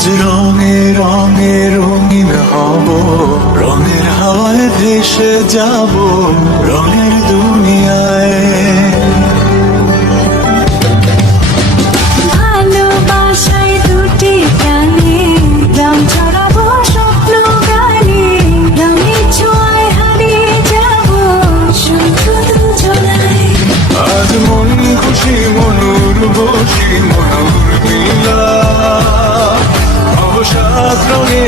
আজ রঙে রঙে রঙিন হব, রঙের হাওয়ায় ভেসে যাব রঙের দুনিয়ায়। ভালোবাসায় দুটি প্রাণে রং ছড়াবো স্বপ্ন গানে, রঙের ছোঁয়ায় হারিয়ে যাব শুধু দুজনায়। আজ মন খুশি মনুর বসি মনুর মিলা, অবসাদ রঙে